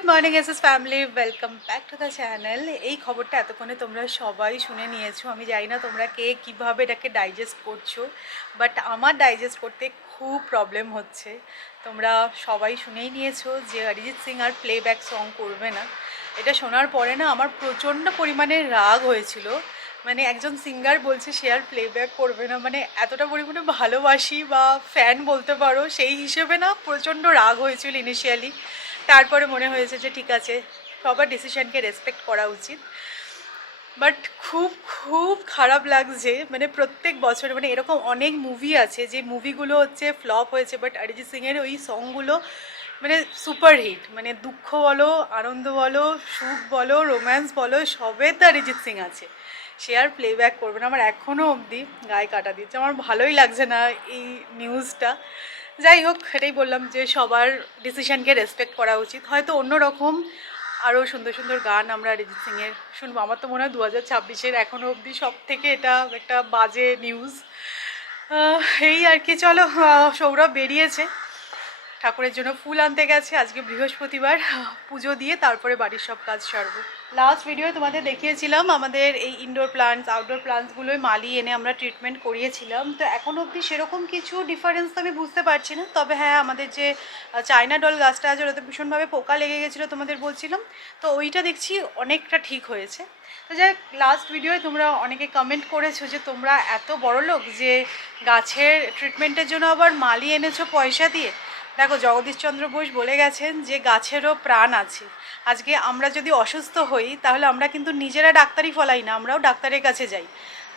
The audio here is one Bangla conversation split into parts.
Good morning SS family, welcome back to the channel. এই খবরটা এতক্ষণে তোমরা সবাই শুনে নিয়েছো। আমি জানি না তোমরা কে কীভাবে এটাকে ডাইজেস্ট করছো, বাট আমার ডাইজেস্ট করতে খুব প্রবলেম হচ্ছে। তোমরা সবাই শুনেই নিয়েছো যে অরিজিৎ সিং আর প্লেব্যাক সং করবে না। এটা শোনার পরে না আমার প্রচণ্ড পরিমাণে রাগ হয়েছিল। মানে একজন সিঙ্গার বলছে সে আর প্লেব্যাক করবে না, মানে এতটা পরিমাণে ভালোবাসি বা ফ্যান বলতে পারো, সেই হিসেবে না প্রচণ্ড রাগ হয়েছিল ইনিশিয়ালি। তারপরে মনে হয়েছে যে ঠিক আছে, সবার ডিসিশনকে রেসপেক্ট করা উচিত। বাট খুব খুব খারাপ লাগছে, মানে প্রত্যেক বছর মানে এরকম অনেক মুভি আছে যে মুভিগুলো হচ্ছে ফ্লপ হয়েছে, বাট অরিজিৎ সিংয়ের ওই সংগুলো মানে সুপারহিট। মানে দুঃখ বলো, আনন্দ বলো, সুখ বলো, রোম্যান্স বলো, সবেতে অরিজিৎ সিং আছে। সে আর প্লেব্যাক করবে না। আমার এখনও অবধি গায়ে কাটা দিচ্ছে, আমার ভালোই লাগছে না এই নিউজটা। যাই হোক, এটাই বললাম যে সবার ডিসিশনকে রেসপেক্ট করা উচিত। হয়তো অন্যরকম আরও সুন্দর সুন্দর গান আমরা অরিজিৎ সিংয়ের শুনবো। আমার তো মনে হয় 2026-এর এখনও অবধি সব থেকে এটা একটা বাজে নিউজ। এই আর কি। চলো, সৌরভ বেরিয়েছে, ঠাকুরের জন্য ফুল আনতে গেছে। আজকে বৃহস্পতিবার, পুজো দিয়ে তারপরে বাড়ির সব কাজ সারবো। লাস্ট ভিডিওয়ে তোমাদের দেখিয়েছিলাম আমাদের এই ইনডোর প্লান্টস আউটডোর প্লান্টসগুলোই মালি এনে আমরা ট্রিটমেন্ট করিয়েছিলাম। তো এখন অবধি সেরকম কিছু ডিফারেন্স তো আমি বুঝতে পারছি না। তবে হ্যাঁ, আমাদের যে চায়না ডল গাছটা আছে ওটাতে ভীষণভাবে পোকা লেগে গেছিলো তোমাদের বলছিলাম, তো ওইটা দেখছি অনেকটা ঠিক হয়েছে। তো যাই, লাস্ট ভিডিওয়ে তোমরা অনেকে কমেন্ট করেছো যে তোমরা এত বড় লোক যে গাছের ট্রিটমেন্টের জন্য আবার মালি এনেছো পয়সা দিয়ে। দেখো, জগদীশচন্দ্র বোস বলে গেছেন যে গাছেরও প্রাণ আছে। আজকে আমরা যদি অসুস্থ হই তাহলে আমরা কিন্তু নিজেরা ডাক্তারি ফলাই না, আমরাও ডাক্তারের কাছে যাই।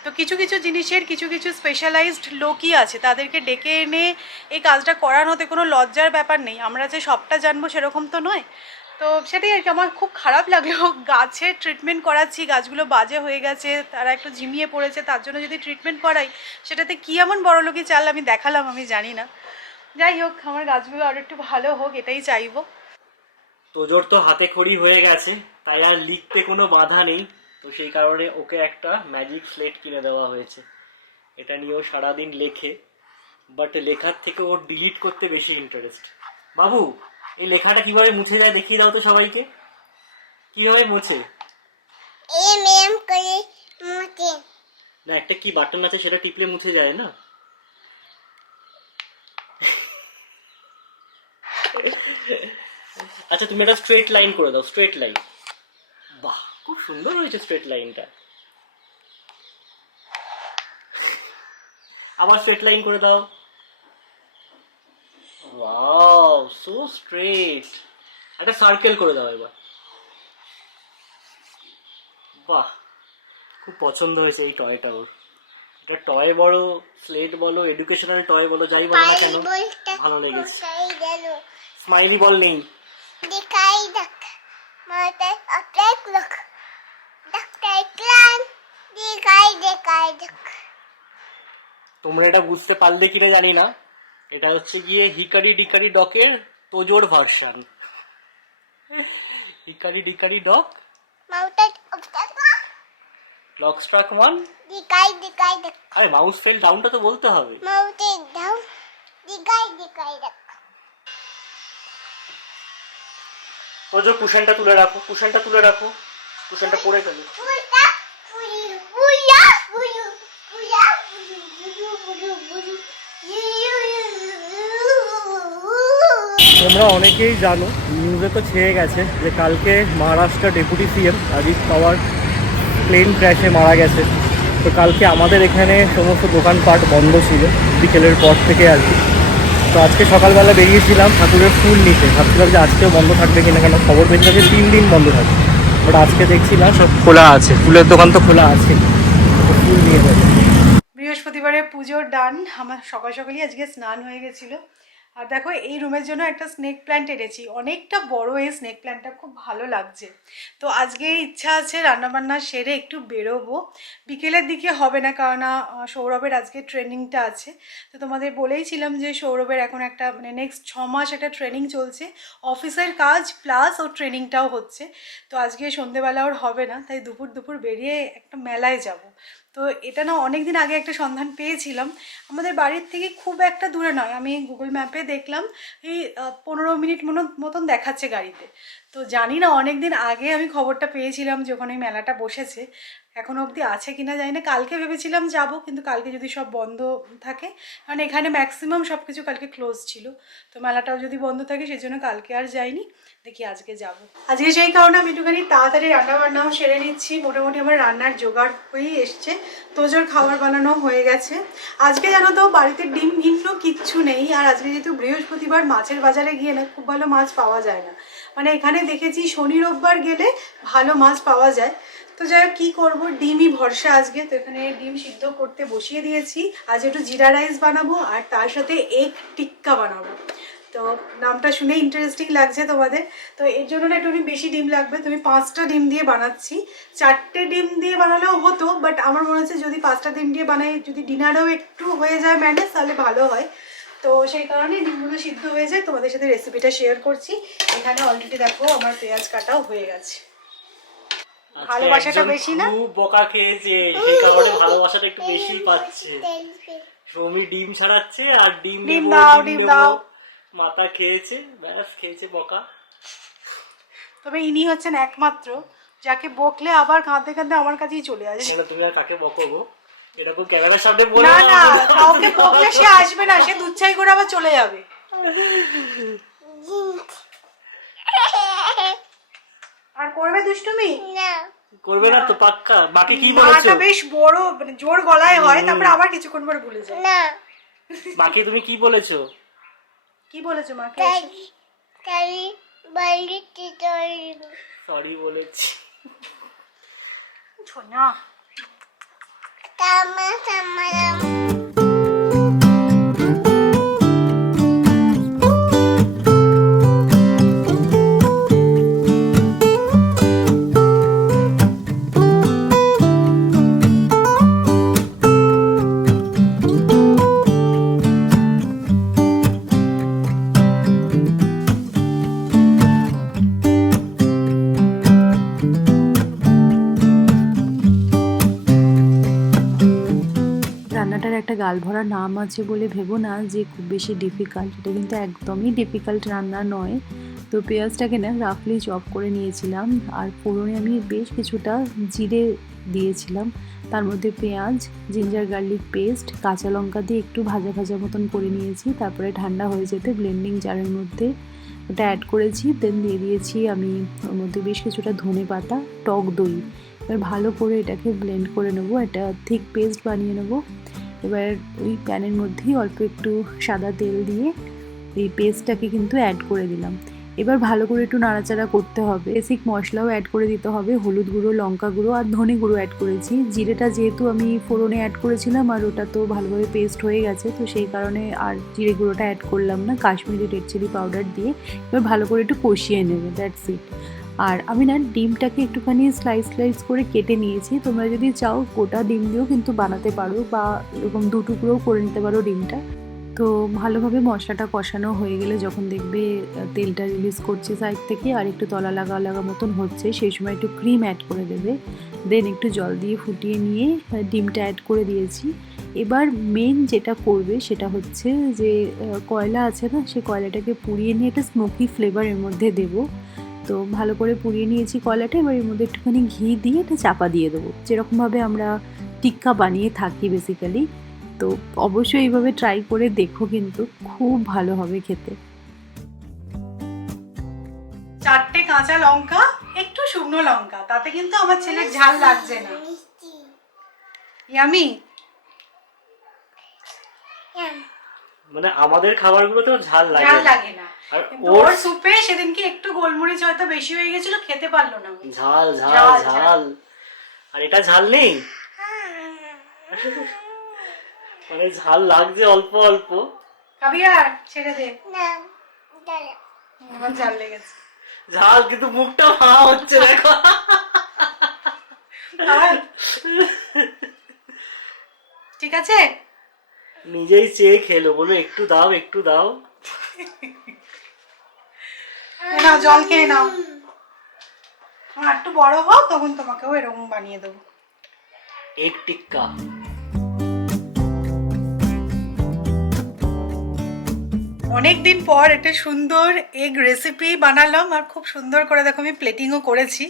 তো কিছু কিছু জিনিসের কিছু কিছু স্পেশালাইজড লোকই আছে, তাদেরকে ডেকে এনে এই কাজটা করানোতে কোনো লজ্জার ব্যাপার নেই। আমরা যে সবটা জানবো সেরকম তো নয়। তো সেটাই আর কি। আমার খুব খারাপ লাগলো, গাছের ট্রিটমেন্ট করাচ্ছি, গাছগুলো বাজে হয়ে গেছে, তারা একটু ঝিমিয়ে পড়েছে, তার জন্য যদি ট্রিটমেন্ট করাই, সেটাতে কী এমন বড়লোকি চাল আমি দেখালাম আমি জানি না। যাই হোক, আমার গাছগুলো আরও একটু ভালো হোক, এটাই চাইবো। তোজোর তো হাতে খড়ি হয়ে গেছে, তাই আর লিখতে কোনো বাধা নেই। তো সেই কারণে ওকে একটা ম্যাজিক স্লেট কিনে দেওয়া হয়েছে। এটা নিয়েও সারাদিন লেখে, বাট লেখার থেকে ওর ডিলিট করতে বেশি ইন্টারেস্ট। বাবু, এই লেখাটা কিভাবে মুছে যায় দেখিয়ে দাও তো সবাইকে। কিভাবে মুছে? এম এম করে মুছে। না, একটা কি বাটন আছে সেটা টিপলে মুছে যায় না? আচ্ছা, তুমি একটা স্ট্রেট লাইন করে দাও, স্ট্রেট লাইন। বাহ, খুব সুন্দর হয়েছে স্ট্রেট লাইনটা। আবার স্ট্রেট লাইন করে দাও। Wow, so straight. একটা সার্কেল করে দাও এবার। বাহ, খুব পছন্দ হয়েছে এই টয়টা ওর। এটা টয় বলো, স্লেট বলো, এডুকেশনাল টয় বলো, যাই বলো না কেন, ভালো লেগেছে। স্মাইলি বল নেই। দেখাই দেখ মাতে অনেক লোক ডাক্তার প্ল্যান দেখাই দেখাই দেখ। তোমরা এটা বুঝতে পারলে কিনা জানি না, এটা হচ্ছে গিয়ে হিকারি ডিকারি ডকের তোজোর version. Hickory dickory dock mountain obstacle lock struck one. দেখাই দেখাই দেখ। আরে মাউস ফেল ডাউনটা তো বলতে হবে। মাউন্টেন ডাউন দেখাই দেখাই দেখ। তোজো, কুশনটা তুলে রাখো, কুশনটা তুলে রাখো, কুশনটা পড়ে গেল। ফুলটা ফুলি বুয়া বুয়ু বুয়া বুয়ু বুয়ু বুয়ু বুয়ু। তোমরা অনেকেই জানো, নিউজে তো ছেয়ে গেছে যে কালকে মহারাষ্ট্র ডেপুটি সিএম অজিত পাওয়ার প্লেন ক্র্যাশে মারা গেছে। তো কালকে আমাদের এখানে সমস্ত দোকানপাট বন্ধ ছিল বিকেলের পর থেকে আর কি। তো আজকে সকালবেলা বেরিয়েছিলাম ঠাকুরের ফুল নিতে, ভাবছিলাম যে আজকেও বন্ধ থাকবে কিনা, কেন খবর পেয়েছিলাম যে 3 দিন বন্ধ থাকবে। বাট আজকে দেখছি না, সব খোলা আছে, ফুলের দোকান তো খোলা আছে, ফুল নিয়ে যাবে। বৃহস্পতিবারে পুজোর ডান। আমার সকাল সকালই আজকে স্নান হয়ে গেছিলো। আর দেখো, এই রুমের জন্য একটা স্নেক প্ল্যান্ট এনেছি, অনেকটা বড় এই স্নেক প্ল্যান্টটা, খুব ভালো লাগছে। তো আজকে ইচ্ছা আছে রান্নাবান্না সেরে একটু বেরোবো। বিকেলের দিকে হবে না, কারণ সৌরভের আজকে ট্রেনিংটা আছে। তো তোমাদের বলেইছিলাম যে সৌরভের এখন একটা মানে নেক্সট 6 মাস একটা ট্রেনিং চলছে, অফিসের কাজ প্লাস ওর ট্রেনিংটাও হচ্ছে। তো আজকে সন্ধেবেলা ওর হবে না, তাই দুপুর দুপুর বেরিয়ে একটা মেলায় যাব। তো এটা না অনেক দিন আগে একটা সন্ধান পেয়েছিলাম, আমাদের বাড়ির থেকে খুব একটা দূরে নয়। আমি গুগল ম্যাপে দেখলাম এই 15 মিনিট মতন দেখাচ্ছে গাড়িতে। তো জানি না, অনেক দিন আগে আমি খবরটা পেয়েছিলাম যখন এই মেলাটা বসেছে, এখনো অবধি আছে কিনা জানি না। কালকে ভেবেছিলাম যাব, কিন্তু কালকে যদি সব বন্ধ থাকে, কারণ এখানে ম্যাক্সিমাম সব কিছু কালকে ক্লোজ ছিল, তো মেলাটাও যদি বন্ধ থাকে সেই জন্য কালকে আর যাইনি। দেখি আজকে যাব। আজকে সেই কারণে আমি একটুখানি তাড়াতাড়ি রান্না বান্নাও সেরে নিচ্ছি। মোটামুটি আমার রান্নার জোগাড় হয়েই এসছে, তোজোর খাবার বানানো হয়ে গেছে। আজকে জানো তো বাড়িতে ডিম ভিন্ন কিচ্ছু নেই, আর আজকে যেহেতু বৃহস্পতিবার, মাছের বাজারে গিয়ে না খুব ভালো মাছ পাওয়া যায় না। মানে এখানে দেখেছি শনি রোববার গেলে ভালো মাছ পাওয়া যায়। তো যাই হোক, কী করবো, ডিমই ভরসা আজকে। তো এখানে ডিম সিদ্ধ করতে বসিয়ে দিয়েছি। আজ একটু জিরা রাইস বানাবো আর তার সাথে এগ টিক্কা বানাবো। তো নামটা শুনে ইন্টারেস্টিং লাগছে তোমাদের, তো এর জন্য না একটু বেশি ডিম লাগবে। তুমি 5টা ডিম দিয়ে বানাচ্ছি, 4টে ডিম দিয়ে বানালেও হতো, বাট আমার মনে হচ্ছে যদি 5টা ডিম দিয়ে বানাই, যদি ডিনারেও একটু হয়ে যায় ম্যানেজ, তাহলে ভালো হয়। তো সেই কারণে ডিমগুলো সিদ্ধ হয়ে যায়, তোমাদের সাথে রেসিপিটা শেয়ার করছি। এখানে অলরেডি দেখো আমার পেঁয়াজ কাটাও হয়ে গেছে। ভালোবাসাটা বেশি না, খুব বকা খেয়েছে, সেই কারণে ভালোবাসাটা একটু বেশি পাচ্ছে। রমি ডিম ছাড়াচ্ছে আর ডিম দাও, ডিম দাও। মাথা খেয়েছে, ব্যাস খেয়েছে বকা। তবে ইনি হচ্ছেন একমাত্র যাকে বকলে আবার কাঁদতে কাঁদতে আমার কাছেই চলে আসে। তুমি আর তাকে বকো গো, এরকম ক্যামেরার সামনে বলে না না, কাউকে বকলে সে আসবে না, সে দুচ্ছাই করে আবার চলে যাবে। আর করবে দুষ্টুমি? করবে না তো পাক্কা। বাকি কি বলেছো? মাটা বেশ বড়, মানে জোর গলায় হয়, তারপরে আবার কিছুক্ষণ পর ভুলে যায়। না, বাকি তুমি কি বলেছো? কি বলেছো মাকে? কালি বাড়িতে সরি বলেছি। ছোনা তামা তামারাম। রান্নাটার একটা গালভরা নাম আছে বলে ভেবো না যে খুব বেশি ডিফিকাল্ট, এটা কিন্তু একদমই ডিফিকাল্ট রান্না নয়। তো পেঁয়াজটাকে না রাফলি চপ করে নিয়েছিলাম, আর ফোড়নে আমি বেশ কিছুটা জিরে দিয়েছিলাম। তার মধ্যে পেঁয়াজ, জিঞ্জার গার্লিক পেস্ট, কাঁচা লঙ্কা দিয়ে একটু ভাজা ভাজা মতন করে নিয়েছি। তারপরে ঠান্ডা হয়ে যেতে ব্লেন্ডিং জারের মধ্যে ওটা অ্যাড করেছি। দেন দিয়ে দিয়েছি আমি ওর মধ্যে বেশ কিছুটা ধনে পাতা, টক দই। এবার ভালো করে এটাকে ব্লেন্ড করে নেবো, এটা থিক পেস্ট বানিয়ে নেবো। এবার ওই প্যানের মধ্যেই অল্প একটু সাদা তেল দিয়ে এই পেস্টটাকে কিন্তু অ্যাড করে দিলাম। এবার ভালো করে একটু নাড়াচাড়া করতে হবে। বেসিক মশলাও অ্যাড করে দিতে হবে, হলুদ গুঁড়ো, লঙ্কা গুঁড়ো আর ধনে গুঁড়ো অ্যাড করেছি। জিরেটা যেহেতু আমি ফোড়নে অ্যাড করেছিলাম আর ওটা তো ভালোভাবে পেস্ট হয়ে গেছে, তো সেই কারণে আর জিরে গুঁড়োটা অ্যাড করলাম না। কাশ্মীরি রেড চিলি পাউডার দিয়ে এবার ভালো করে একটু কষিয়ে নেবে, দ্যাটস ইট। আর আমি না ডিমটাকে একটুখানি স্লাইস স্লাইস করে কেটে নিয়েছি। তোমরা যদি চাও গোটা ডিম দিয়েও কিন্তু বানাতে পারো, বা এরকম 2 টুকরোও করে নিতে পারো ডিমটা। তো ভালোভাবে মশলাটা কষানো হয়ে গেলে যখন দেখবে তেলটা রিলিজ করছে সাইড থেকে আর একটু তলা লাগা লাগা মতন হচ্ছে, সেই সময় একটু ক্রিম অ্যাড করে দেবে। দেন একটু জল দিয়ে ফুটিয়ে নিয়ে ডিমটা অ্যাড করে দিয়েছি। এবার মেন যেটা করবে সেটা হচ্ছে যে কয়লা আছে না, সেই কয়লাটাকে পুড়িয়ে নিয়ে একটা স্মোকি ফ্লেভার এর মধ্যে দেবো। তো ভালো করে পুড়িয়ে নিয়েছি কয়লাটা। এবার এর মধ্যে একটুখানি ঘি দিয়ে এটা চাপা দিয়ে দেবো, যেরকমভাবে আমরা টিক্কা বানিয়ে থাকি বেসিক্যালি। তো অবশ্যই এইভাবে ট্রাই করে দেখো, কিন্তু খুব ভালো হবে খেতে। 4টে কাঁচা লঙ্কা, একটু শুকনো লঙ্কা, তাতে কিন্তু আমার ছেলের ঝাল লাগছে না। ইয়ামি। মানে আমাদের খাবারগুলো তো ঝাল লাগে না, আর ওর সুপে সেদিনকে একটু গোলমরিচ হয়তো বেশি হয়ে গেছিল, খেতে পারলো না। ঝাল ঝাল ঝাল। আর এটা ঝাল নেই, মানে ঝাল লাগছে অল্প অল্প। খাবি আর ছেড়ে দে। না, দাঁড়া। আমার ঝাল লেগেছে। ঝাল কিন্তু মুখটা মা হচ্ছে দেখো। ঠিক আছে, নিজেই চেয়ে খেলো, বলো একটু দাও একটু দাও। নাও জল খেয়ে নাও। আমার একটু বড় হোক তখন তোমাকেও এরকম বানিয়ে দেবো এগ টিক্কা। অনেক দিন পর একটা সুন্দর এগ রেসিপি বানালাম আর খুব সুন্দর করে দেখো আমি প্লেটিংও করেছি।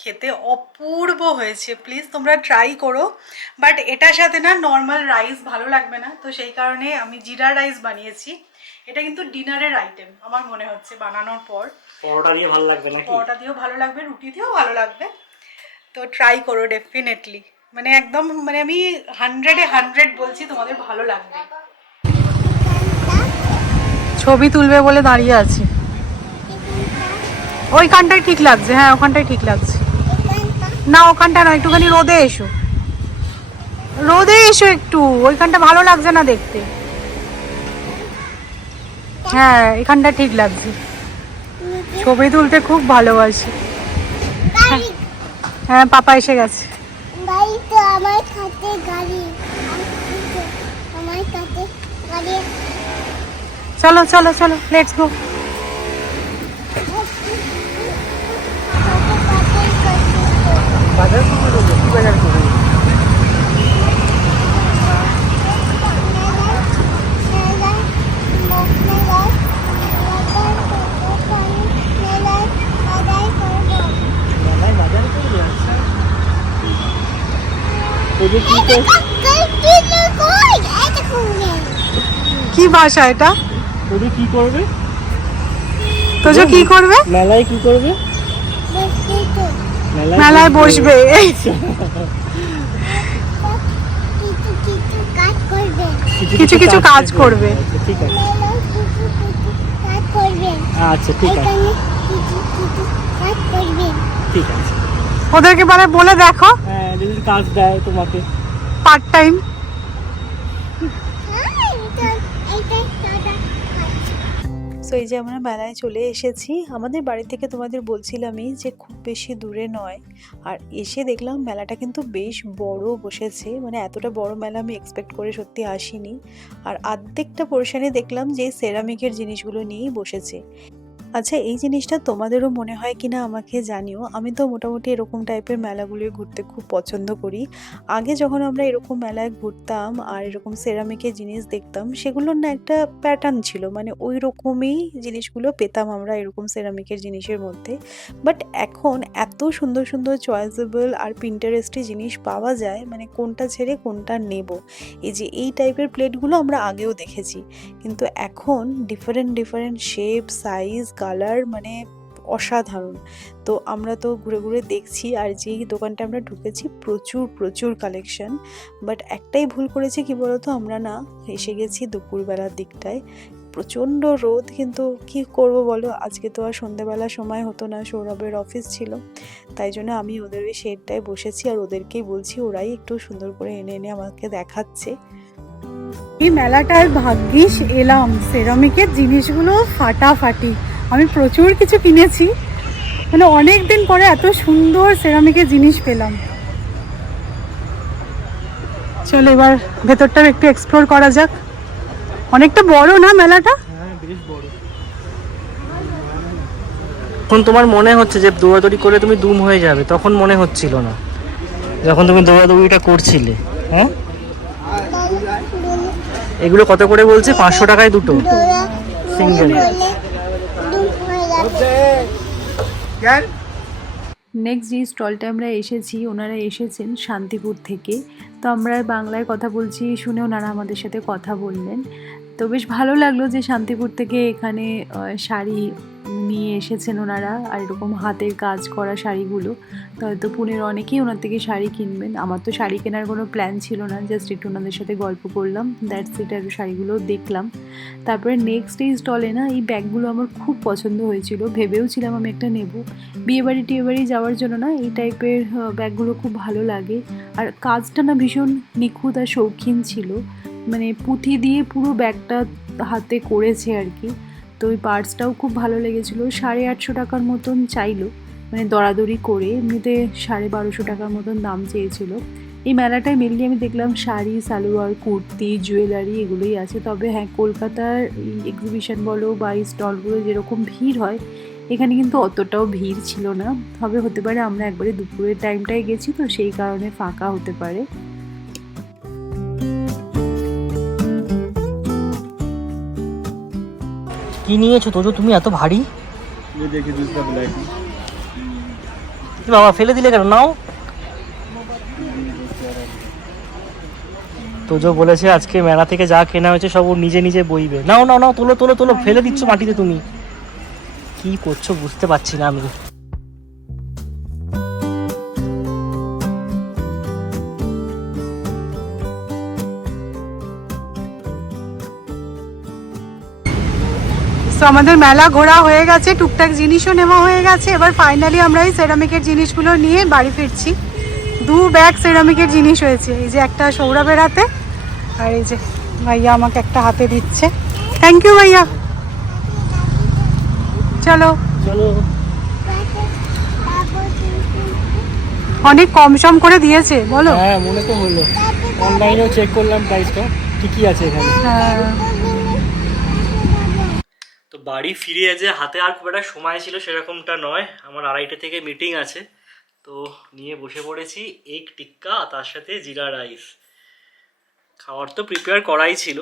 খেতে অপূর্ব হয়েছে, প্লিজ তোমরা ট্রাই করো। বাট এটার সাথে না নর্মাল রাইস ভালো লাগবে না, তো সেই কারণে আমি জিরা রাইস বানিয়েছি। এটা কিন্তু ডিনারের আইটেম আমার মনে হচ্ছে বানানোর পর। পরোটা দিয়ে ভালো লাগবে নাকি? পরোটা দিয়েও ভালো লাগবে, রুটি দিয়েও ভালো লাগবে। তো ট্রাই করো ডেফিনেটলি, মানে একদম মানে আমি 100-এ 100 বলছি, তোমাদের ভালো লাগবে। ছবি তুলবে বলে দাঁড়িয়ে আছে। ওইখানটাই ঠিক লাগছে, হ্যাঁ ওখানটাই ঠিক লাগছে। না ওখানটা না, একটুখানি রোদে এসো, রোদে এসো একটু, ওইখানটা ভালো লাগছে না দেখতে। হ্যাঁ এখানটা ঠিক লাগছে, ছবি তুলতে খুব ভালোবাসি। হ্যাঁ পাপা এসে গেছে। গাড়ি তো আমার কাছে গাড়ি, আমার কাছে গাড়ি। চলো চলো চলো, লেটস গো। বাজার করবে তো, কি বাজার করবে? মেলায় বাজার করবে? আচ্ছা। তোদের কি কি ভাষা এটা? তোদের কি করবে? তোজো কি করবে? মেলায় কি করবে? মেলায় বসবে। কিছু কিছু কাজ করবে। আচ্ছা, ঠিক আছে। আচ্ছা ঠিক আছে, ঠিক আছে। ওদেরকে বলে দেখো হ্যাঁ যদি কাজ দেয় তোমাকে পার্ট টাইম। সো এই যে আমরা মেলায় চলে এসেছি, আমাদের বাড়ি থেকে তোমাদের বলছিলামই যে খুব বেশি দূরে নয়। আর এসে দেখলাম মেলাটা কিন্তু বেশ বড় বসেছে, মানে এতটা বড় মেলা আমি এক্সপেক্ট করে সত্যি আসিনি। আর অর্ধেকটা পোর্শনে দেখলাম যে সেরামিকের জিনিসগুলো নিয়েই বসেছে। আচ্ছা এই জিনিসটা তোমাদেরও মনে হয় কিনা আমাকে জানিও। আমি তো মোটামুটি এরকম টাইপের মেলাগুলোয় ঘুরতে খুব পছন্দ করি। আগে যখন আমরা এরকম মেলায় ঘুরতাম আর এরকম সেরামিকের জিনিস দেখতাম, সেগুলোর না একটা প্যাটার্ন ছিল, মানে ওই রকমই জিনিসগুলো পেতাম আমরা এরকম সেরামিকের জিনিসের মধ্যে। বাট এখন এত সুন্দর সুন্দর চয়েসেবল আর পিন্টারেস্টি জিনিস পাওয়া যায়, মানে কোনটা ছেড়ে কোনটা নেব। এই যে এই টাইপের প্লেটগুলো আমরা আগেও দেখেছি, কিন্তু এখন different different shape, size, colour, মানে অসাধারণ। তো আমরা তো ঘুরে ঘুরে দেখছি, আর যেই দোকানটা আমরা ঢুকেছি প্রচুর প্রচুর কালেকশন। বাট একটাই ভুল করেছি, কি বলতো, আমরা না এসে গেছি দুপুরবেলার দিকটায়, প্রচণ্ড রোদ। কিন্তু কি করব বলো, আজকে তো আর সন্ধ্যেবেলা সময় হতো না, সৌরভের অফিস ছিল, তাই জন্য আমি ওদের ওই শেডটায় বসেছি আর ওদেরকেই বলছি, ওরাই একটু সুন্দর করে এনে এনে আমাকে দেখাচ্ছে। এই মেলাটায় ভাগ্যিস এলাম, সেরামিকের জিনিসগুলো ফাটাফাটি। আমি প্রচুর কিছু কিনেছি, মানে অনেক দিন পরে এত সুন্দর সেরামিকের জিনিস পেলাম। চলো এবার ভেতরটা একটু এক্সপ্লোর করা যাক। অনেকটা বড় না মেলাটা? হ্যাঁ বেশ বড়। এখন তোমার মনে হচ্ছে যে দৌড়াদৌড়ি করে তুমি দুম হয়ে যাবে, তখন মনে হচ্ছিল না যখন তুমি দৌড়াদৌড়িটা করছিলে। হ্যাঁ এগুলো কত করে বলছে? 500 টাকায় দুটো সিঙ্গেল। নেক্সট যে স্টলটা আমরা এসেছি, ওনারা এসেছেন শান্তিপুর থেকে। তো আমরা বাংলায় কথা বলছি শুনে ওনারা আমাদের সাথে কথা বললেন। তো বেশ ভালো লাগলো যে শান্তিপুর থেকে এখানে শাড়ি নিয়ে এসেছেন ওনারা, আর এরকম হাতের কাজ করা শাড়িগুলো। তো হয়তো পুনের অনেকেই ওনার থেকে শাড়ি কিনবেন। আমার তো শাড়ি কেনার কোনো প্ল্যান ছিল না, জাস্ট একটু ওনাদের সাথে গল্প করলাম, দ্যাটস ইট। আর শাড়িগুলো দেখলাম। তারপরে নেক্সট এই স্টলে না এই ব্যাগগুলো আমার খুব পছন্দ হয়েছিল, ভেবেও ছিলাম আমি একটা নেব। বিয়েবাড়ি টিয়েবাড়ি যাওয়ার জন্য না এই টাইপের ব্যাগগুলো খুব ভালো লাগে। আর কাজটা না ভীষণ নিখুঁত আর শৌখিন ছিল, মানে পুঁথি দিয়ে পুরো ব্যাগটা হাতে করেছে আর কি। তো ওই পার্টসটাও খুব ভালো লেগেছিলো। 850 টাকার মতন চাইলো, মানে দরাদরি করে, এমনিতে 1250 টাকার মতন দাম চেয়েছিল। এই মেলাটায় মেনলি আমি দেখলাম শাড়ি, সালোয়ার, কুর্তি, জুয়েলারি এগুলোই আছে। তবে হ্যাঁ, কলকাতার এই এক্সিবিশন বলো বা এই স্টলগুলো যেরকম ভিড় হয়, এখানে কিন্তু অতটাও ভিড় ছিল না। হতে পারে আমরা একবারে দুপুরের টাইমটায় গেছি, তো সেই কারণে ফাঁকা হতে পারে। কি নিয়েছো তোজো তুমি এত ভারী? ये देखिए दूसरा ब्लैक है। বাবা ফেলে দিলে কেন? নাও। তোজো বলেছে আজকে মেলা থেকে যা কেনা হয়েছে সব ও নিজে নিজে বইবে। নাও নাও নাও, তোলো তোলো তোলো, ফেলে দিচ্ছ মাটিতে তুমি। কি করছো বুঝতে পারছি না আমি। তো আমাদের মেলা ঘোরা হয়ে গেছে, টুকটাক জিনিসও নেওয়া হয়ে গেছে। এবার ফাইনালি আমরা এই সেরামিকের জিনিসগুলো নিয়ে বাড়ি ফিরছি। 2 ব্যাগ সেরামিকের জিনিস হয়েছে। এই যে একটা সৌরভের হাতে, আর এই যে ভাইয়া আমাকে একটা হাতে দিচ্ছে। থ্যাংক ইউ ভাইয়া। চলো, চলো। অনেক কম সম করে দিয়েছে বলো। হ্যাঁ মনে তো হলো, অনলাইনেও চেক করলাম প্রাইসটা ঠিকই আছে এখানে। হ্যাঁ। তো বাড়ি ফিরে যে হাতে আর খুব একটা সময় ছিল সেরকমটা নয়, আমার 2:30 থেকে মিটিং আছে, তো নিয়ে বসে পড়েছি এগ টিক্কা, তার সাথে জিরা রাইস। খাওয়ার তো প্রিপেয়ার করাই ছিল।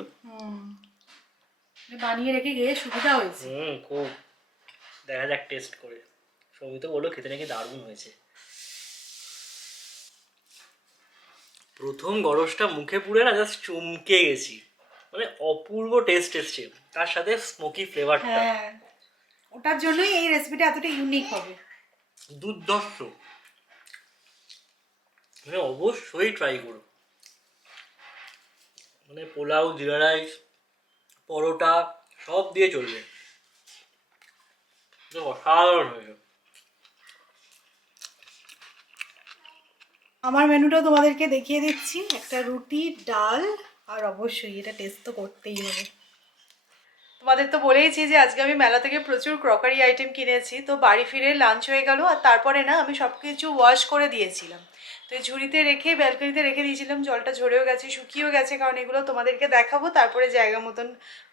বানিয়ে রেখে গিয়ে সুবিধা হয়েছে। খুব। দেখা যাক টেস্ট করে। সৌমি তো বললো খেতে নাকি দারুণ হয়েছে। প্রথম গরজটা মুখে পুড়ে না জাস্ট চমকে গেছি, মানে অপূর্ব টেস্ট এসছে, তার সাথে স্মোকি ফ্লেভারটা। হ্যাঁ, ওটার জন্যই এই রেসিপিটা এতটা ইউনিক হবে। দুর্ধর্ষ, মানে অবশ্যই ট্রাই করো। মানে পোলাও, জিরা রাইস, পরোটা সব দিয়ে চলবে, অসাধারণ হয়েছে। আমার মেনুটাও তোমাদেরকে দেখিয়ে দিচ্ছি। একটা রুটি, ডাল, আর অবশ্যই এটা টেস্ট তো করতেই হবে। তোমাদের তো বলেইছি যে আজকে আমি মেলা থেকে প্রচুর ক্রকারি আইটেম কিনেছি। তো বাড়ি ফিরে লাঞ্চ হয়ে গেল, আর তারপরে না আমি সব কিছু ওয়াশ করে দিয়েছিলাম। তো এই ঝুড়িতে রেখে ব্যালকনিতে রেখে দিয়েছিলাম। জলটা ঝরেও গেছে, শুকিয়েও গেছে, কারণ এগুলো তোমাদেরকে দেখাবো, তারপরে জায়গা মতন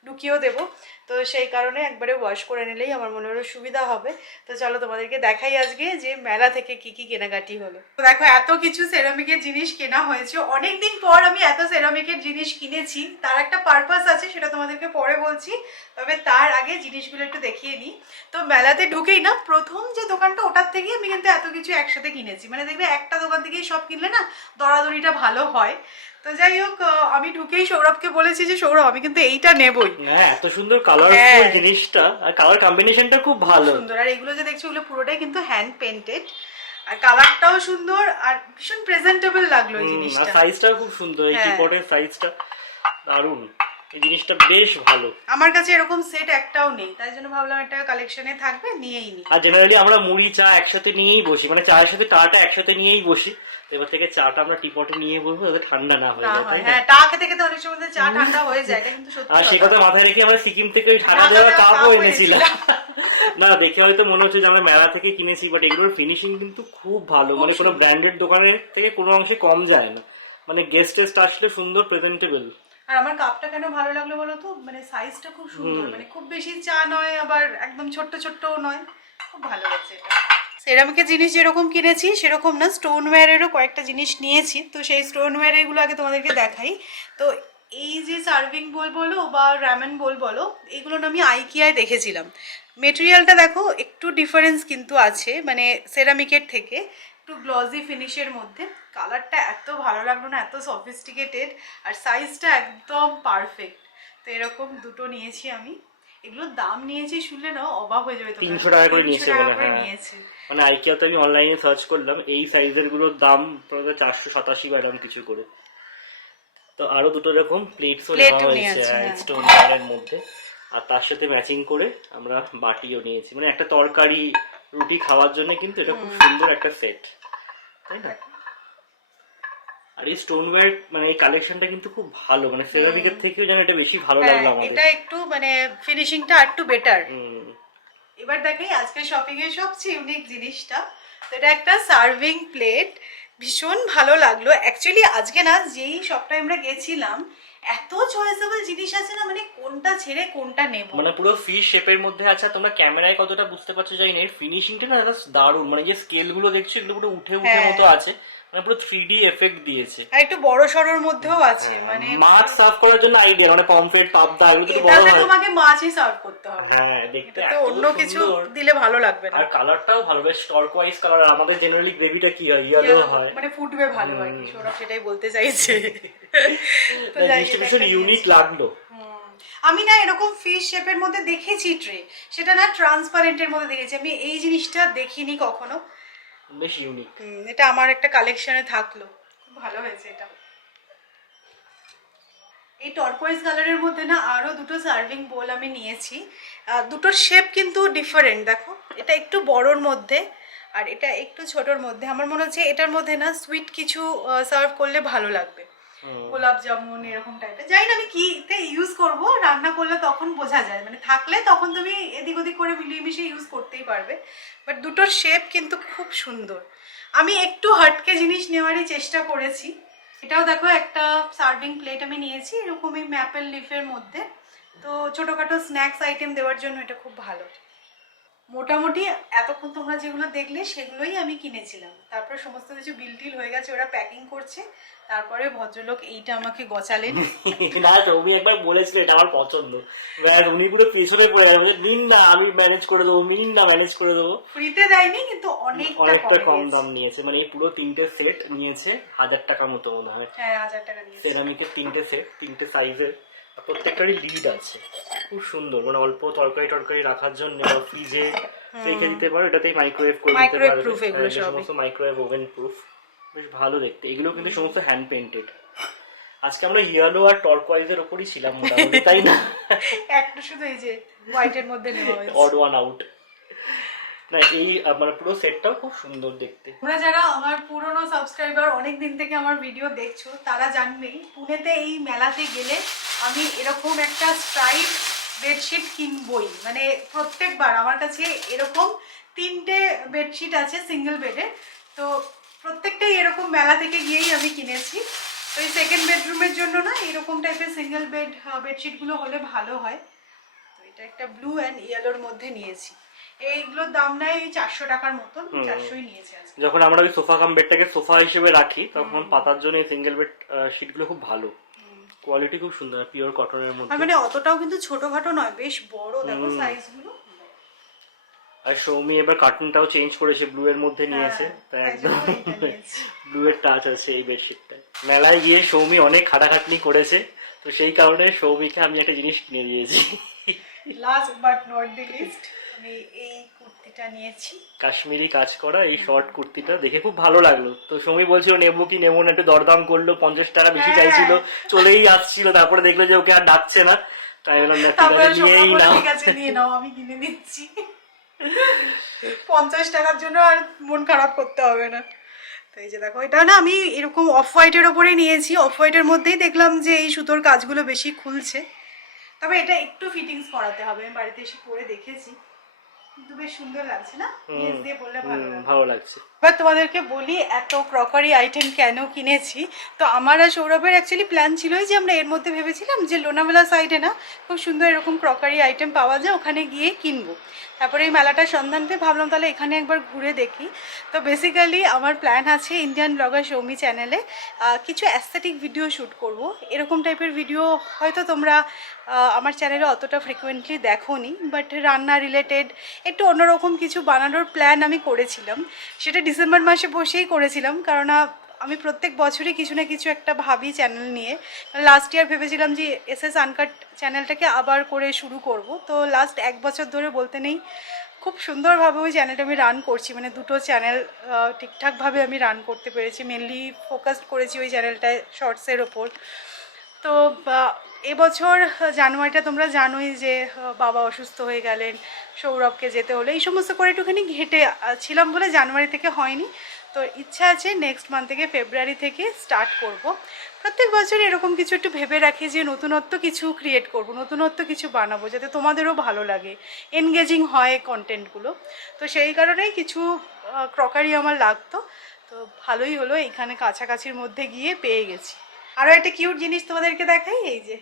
ঢুকিয়েও দেবো। তো সেই কারণে একবারে ওয়াশ করে নিলেই আমার মনে হলো সুবিধা হবে। তো চলো তোমাদেরকে দেখাই আজকে যে মেলা থেকে কি কি কেনাকাটি হলো। তো দেখো এত কিছু সেরামিকের জিনিস কেনা হয়েছে। অনেকদিন পর আমি এত সেরামিকের জিনিস কিনেছি, তার একটা পারপাস আছে, সেটা তোমাদেরকে পরে বলছি। তবে তার আগে জিনিসগুলো একটু দেখিয়ে নিই। তো মেলাতে ঢুকেই না প্রথম যে দোকানটা, ওটার থেকেই আমি কিন্তু এত কিছু একসাথে কিনেছি। মানে দেখবে একটা দোকান থেকেই সব কিনলে না দরাদরিটা ভালো হয়। তো যাই হোক, আমি ঢুকেই সৌরভকে বলেছি যে সৌরভ আমি কিন্তু এইটা নেবই। হ্যাঁ, এত সুন্দর কালারফুল জিনিসটা, আর কালার কম্বিনেশনটা খুব ভালো সুন্দর। আর এগুলো যে দেখছো ওগুলো পুরোটাই কিন্তু হ্যান্ড পেন্টেড, আর কালারটাও সুন্দর, আর ভীষণ প্রেজেন্টেবল লাগলো এই জিনিসটা। সাইজটাও খুব সুন্দর, এই টিপটের সাইজটা দারুণ, এই জিনিসটা বেশ ভালো। আমার কাছে এরকম সেট একটাও নেই, তাই জন্য ভাবলাম একটা কালেকশনে থাকবে, নিয়েই নি। আর জেনারেলি আমরা মুড়ি চা একসাথে নিয়েই বসি, মানে চায়ের সাথে টাটা একসাথে নিয়েই বসি। এবার থেকে চাটা আমরা টিপটে নিয়ে বসবো যাতে ঠান্ডা না হয়ে যায়। হ্যাঁ, টা খেতে খেতে অনেক সময় চা ঠান্ডা হয়ে যায়, এটা কিন্তু সত্যি। আর সে কথা মাথায় রেখে আমরা সিকিম থেকে ওই ঠান্ডা দেওয়া কাপও এনেছিলাম। না দেখে হয়তো মনে হচ্ছে যে আমরা মেলা থেকে কিনেছি, বাট এগুলোর ফিনিশিং কিন্তু খুব ভালো, মানে কোনো ব্র্যান্ডেড দোকানের থেকে কোনো অংশে কম যায় না। মানে গেস্ট টেস্ট আসলে সুন্দর প্রেজেন্টেবল। আর আমার কাপটা কেন ভালো লাগলো বলো তো, মানে সাইজটা খুব সুন্দর, মানে খুব বেশি চা নয়, আবার একদম ছোট্ট ছোট্টও নয়, খুব ভালো লাগছে এটা। সেরামিকের জিনিস যেরকম কিনেছি সেরকম না, স্টোনওয়্যারেরও কয়েকটা জিনিস নিয়েছি। তো সেই স্টোনওয়্যার এগুলো আগে তোমাদেরকে দেখাই। তো এই যে সার্ভিং বোল বলো বা রামেন বোল বলো, এগুলো না আমি আইকিয়ায় দেখেছিলাম। মেটেরিয়ালটা দেখো একটু ডিফারেন্স কিন্তু আছে, মানে সেরামিকের থেকে একটু গ্লসি ফিনিশের মধ্যে। কালারটা এত ভালো লাগলো না, এত সফিস্টিকেটেড, আর সাইজটা একদম পারফেক্ট। তো এরকম দুটো নিয়েছি আমি। এগুলোর দাম নিয়েছি শুনলে না অবাক হয়ে যাবে। 300 টাকা করে নিয়েছে। মানে আইকিয়াতে আমি অনলাইনে সার্চ করলাম, এই সাইজের গুলোর দাম 487 বা এরকম কিছু করে। তো আরো দুটো এরকম প্লেটসও নেওয়া হয়েছে স্টোন ওয়্যারের মধ্যে, আর তার সাথে ম্যাচিং করে আমরা বাটিও নিয়েছি। মানে একটা তরকারি রুটি খাওয়ার জন্য কিন্তু এটা খুব সুন্দর একটা সেট, তাই না? আর এই স্টোনওয়্যার মানে এই কালেকশনটা কিন্তু খুব ভালো, মানে সেরামিকের থেকেও যেন এটা বেশি ভালো লাগলো আমাদের। এটা একটু মানে ফিনিশিংটা একটু বেটার। এবার দেখাই আজকে শপিং এর সবচেয়ে ইউনিক জিনিসটা। তো এটা একটা সার্ভিং প্লেট, ভীষণ ভালো লাগলো। অ্যাকচুয়ালি আজকে না যেই শপটায় আমরা গেছিলাম এত চয়েসেবল জিনিস আছে না, মানে কোনটা ছেড়ে কোনটা নেব, মানে পুরো ফিশ শেপের মধ্যে আছে। তোমরা ক্যামেরায় কতটা বুঝতে পারছো জানি না, এর ফিনিশিংটা না দারুণ। মানে যে স্কেল গুলো দেখছো এগুলো পুরো উঠে উঠে মতো আছে, মানে পুরো 3D এফেক্ট দিয়েছে। আর একটু বড় সড়োর মধ্যেও আছে, মানে মাছ সার্ভ করার জন্য আইডিয়া, মানে পমফ্রেট পাবদা এগুলো তো বড় এটাতে হয়। তোমাকে মাছই সার্ভ করতে হবে। হ্যাঁ দেখতে এটা তো এত অন্য কিছু সুন্দর। দিলে ভালো লাগবে না। আর কালারটাও ভালো, বেশ টারকোয়াইজ কালার। আমাদের জেনারেলি গ্রেভিটা কি হয়, ইয়েলো হয়, মানে ফুটবে ভালো হয় কি, সৌরভ সেটাই বলতে চাইছে। তো না, যাই জিনিসটা এটা ভীষণ একটা ইউনিক নিয়েছি। লাগলো। আমি না এরকম ফিশ শেপের মধ্যে দেখেছি ট্রে, সেটা না ট্রান্সপারেন্টের মধ্যে দেখেছি, আমি এই জিনিসটা দেখিনি কখনো। বেশ ইউনিক। এটা আমার একটা কালেকশনে থাকলো, খুব ভালো হয়েছে এটা। এই টর্কোয়েজ কালারের মধ্যে না আরও দুটো সার্ভিং বোল আমি নিয়েছি। দুটোর শেপ কিন্তু ডিফারেন্ট, দেখো এটা একটু বড়োর মধ্যে আর এটা একটু ছোটোর মধ্যে। আমার মনে হচ্ছে এটার মধ্যে না সুইট কিছু সার্ভ করলে ভালো লাগবে, গোলাপ জামুন এরকম টাইপের। জানি না আমি কিতে ইউজ করব, রান্না করলে তখন বোঝা যায়, মানে থাকলে তখন তুমি এদিক ওদিক করে মিলিয়ে মিশিয়ে ইউজ করতেই পারবে। বাট দুটোর শেপ কিন্তু খুব সুন্দর। আমি একটু হটকে জিনিস নেওয়ারই চেষ্টা করেছি। এটাও দেখো একটা সার্ভিং প্লেট আমি নিয়েছি এরকমই ম্যাপেল লিফের মধ্যে। তো ছোটোখাটো স্ন্যাক্স আইটেম দেওয়ার জন্য এটা খুব ভালো। মোটামুটি এতক্ষণ তোমরা যেগুলো দেখলে সেগুলোই আমি কিনেছিলাম। তারপরে সমস্ত কিছু বিল টিল হয়ে গেছে, ওরা প্যাকিং করছে। তারপরে ভদ্রলোক এইটা আমাকে গচালেন। না তুমি একবার বলেছিলে এটা আমার পছন্দ, উনি পুরো পেছনে পড়ে গেলেন, নিন না আমি ম্যানেজ করে দেবো, নিন না ম্যানেজ করে দেবো। ফ্রিতে দেয়নি কিন্তু অনেকটা কম দাম নিয়েছে, মানে এই পুরো 3টে সেট নিয়েছে 1000 টাকার মতো মনে হয়। হ্যাঁ 1000 টাকা নিয়েছে। সেরামিকের 3টে সেট, 3টে সাইজের, প্রত্যেকটারই লিড আছে। খুব সুন্দর, মানে অল্প তরকারি টরকারি রাখার জন্য বা ফ্রিজে রেখে দিতে পারো। এটাতেই মাইক্রোওয়েভ করে দিতে মাইক্রোওয়েভ পারবে। প্রুফ এগুলো সব, সমস্ত মাইক্রোওয়েভ ওভেন প্রুফ, বেশ ভালো দেখতে। এগুলো কিন্তু সমস্ত হ্যান্ড পেইন্টেড। আজকে আমরা ইয়েলো আর টর্কোয়াইজের উপরই ছিলাম মোটামুটি, তাই না? একটা শুধু এই যে হোয়াইটের মধ্যে নেওয়া হয়েছে। Odd one out. না এই মানে পুরো সেটটাও খুব সুন্দর দেখতে। তোমরা যারা আমার পুরনো সাবস্ক্রাইবার, অনেক দিন থেকে আমার ভিডিও দেখছো, তারা জানবেই পুনেতে এই মেলাতে গেলে আমি এরকম একটা স্ট্রাইপ বেডশিট কিনবই। মানে প্রত্যেকবার আমার কাছে এরকম 3টে বেডশিট আছে সিঙ্গেল বেডে, তো প্রত্যেকটাই এরকম মেলা থেকে গিয়েই আমি কিনেছি। তো এই সেকেন্ড বেডরুমের জন্য না এরকম টাইপের সিঙ্গেল বেডশিটগুলো হলে ভালো হয়। তো এটা একটা ব্লু অ্যান্ড ইয়েলোর মধ্যে নিয়েছি। এইগুলোর দাম নাই 400 টাকার মতন, 400ই নিয়েছে আজকে। যখন আমরা ওই সোফা কাম বেডটাকে সোফা হিসেবে রাখি তখন পাতার জন্য এই সিঙ্গেল বেড শিটগুলো খুব ভালো, কোয়ালিটি খুব সুন্দর, পিওর কটনের মধ্যে। আর মানে অতটাও কিন্তু ছোটখাটো নয়, বেশ বড়, দেখো সাইজগুলো। আর সৌমি এবার কার্টুনটাও চেঞ্জ করেছে, ব্লু এর মধ্যে নিয়েছে, তাই একদম ব্লু এর টাচ আছে এই বেডশিটটায়। মেলায় গিয়ে সৌমি অনেক খাটাখাটনি করেছে, তো সেই কারণে সৌমিকে আমি একটা জিনিস কিনে দিয়েছি। Last but not the least, আমি এই কুর্তিটা নিয়েছি, কাশ্মীরি কাজ করা এই শর্ট কুর্তিটা দেখে খুব ভালো লাগলো। তো সৌমি বলছিল নেবো কি নেবো না, একটু দরদাম করলো, 50 টাকা বেশি চাইছিল, চলেই আসছিল, তারপরে দেখলো যে ওকে আর ডাকছে না, তাই বললাম নিয়েই নাও, ঠিক আছে নিয়ে নাও, আমি কিনে দিচ্ছি। 50 টাকার জন্য আর মন খারাপ করতে হবে না। তো এই যে দেখো, এটা না আমি এরকম অফ হোয়াইটের ওপরে নিয়েছি। অফ হোয়াইটের মধ্যেই দেখলাম যে এই সুতোর কাজগুলো বেশি খুলছে, তবে এটা একটু ফিটিংস করাতে হবে। আমি বাড়িতে এসে পরে দেখেছি, কিন্তু বেশ সুন্দর লাগছে না, নিচ দিয়ে পরলে ভালো লাগবে। ভালো লাগছে। এবার তোমাদেরকে বলি এত ক্রকারি আইটেম কেন কিনেছি। তো আমার আর সৌরভের অ্যাকচুয়ালি প্ল্যান ছিলই যে আমরা এর মধ্যে ভেবেছিলাম যে লোনাভেলা সাইডে না খুব সুন্দর এরকম ক্রকারি আইটেম পাওয়া যায়, ওখানে গিয়ে কিনবো। তারপরে এই মেলাটার সন্ধান পেয়ে ভাবলাম তাহলে এখানে একবার ঘুরে দেখি। তো বেসিক্যালি আমার প্ল্যান আছে ইন্ডিয়ান ব্লগার সৌমি চ্যানেলে কিছু অ্যাস্থেটিক ভিডিও শ্যুট করব। এরকম টাইপের ভিডিও হয়তো তোমরা আমার চ্যানেলে অতটা ফ্রিকুয়েন্টলি দেখোনি, বাট রান্না রিলেটেড একটু অন্যরকম কিছু বানানোর প্ল্যান আমি করেছিলাম। সেটা ডিসেম্বর মাসে বসেই করেছিলাম, কারণ আমি প্রত্যেক বছরই কিছু না কিছু একটা ভাবি চ্যানেল নিয়ে। লাস্ট ইয়ার ভেবেছিলাম যে এসএস আনকাট চ্যানেলটাকে আবার করে শুরু করব। তো লাস্ট 1 বছর ধরে বলতে নেই খুব সুন্দরভাবে ওই চ্যানেলটা আমি রান করছি, মানে দুটো চ্যানেল ঠিকঠাকভাবে আমি রান করতে পেরেছি। মেনলি ফোকাসড করেছি ওই চ্যানেলটায় শর্টসের ওপর। তো এবছর জানুয়ারিটা তোমরা জানোই যে বাবা অসুস্থ হয়ে গেলেন, সৌরভকে যেতে হলো, এই সমস্ত করে একটুখানি ঘেটে ছিলাম বলে জানুয়ারি থেকে হয়নি। তো ইচ্ছা আছে নেক্সট মান্থ থেকে ফেব্রুয়ারি থেকে স্টার্ট করব। প্রত্যেক বছর এরকম কিছু একটু ভেবে রাখি যে নতুনত্ব কিছু ক্রিয়েট করব, নতুনত্ব কিছু বানাবো, যাতে তোমাদেরও ভালো লাগে, এনগেজিং হয় কন্টেন্টগুলো। তো সেই কারণেই কিছু ক্রকারি আমার লাগতো। তো ভালোই হলো, এইখানে কাছাকাছির মধ্যে গিয়ে পেয়ে গেছি। আরও একটা কিউট জিনিস তোমাদেরকে দেখাই, এই যে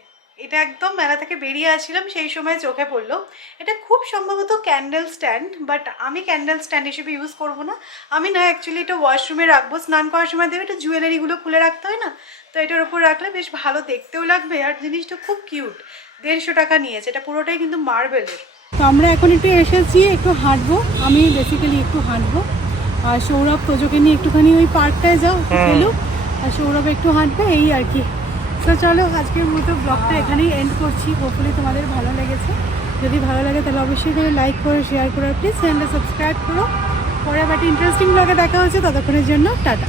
এটা একদম মেলা থেকে বেরিয়ে আসছিলাম সেই সময় চোখে পড়লো। এটা খুব সম্ভবত ক্যান্ডেল স্ট্যান্ড, বাট আমি ক্যান্ডেল স্ট্যান্ড হিসেবে ইউজ করব না। আমি না অ্যাকচুয়ালি এটা ওয়াশরুমে রাখবো, স্নান করার সময় দেবে, এটা জুয়েলারিগুলো খুলে রাখতে হয় না, তো এটার উপর রাখলে বেশ ভালো দেখতেও লাগবে, আর জিনিসটা খুব কিউট। 150 টাকা নিয়েছে, এটা পুরোটাই কিন্তু মার্বেলের। তো আমরা এখন একটু এসেছি, একটু হাঁটবো, আমি বেসিক্যালি একটু হাঁটবো, আর সৌরভ তোজোকে নিয়ে একটুখানি ওই পার্কটায় যাও খেলুক, আর সৌরভ একটু হাঁটবে, এই আর কি। তো চলো আজকের মতো ব্লগটা এখানেই এন্ড করছি। হোপফুলি তোমাদের ভালো লেগেছে। যদি ভালো লাগে তাহলে অবশ্যই করে লাইক করো, শেয়ার করো, প্লিজ চ্যানেলটা সাবস্ক্রাইব করো। পরে আবার একটা ইন্টারেস্টিং ব্লগে দেখা হচ্ছে, ততক্ষণের জন্য টাটা।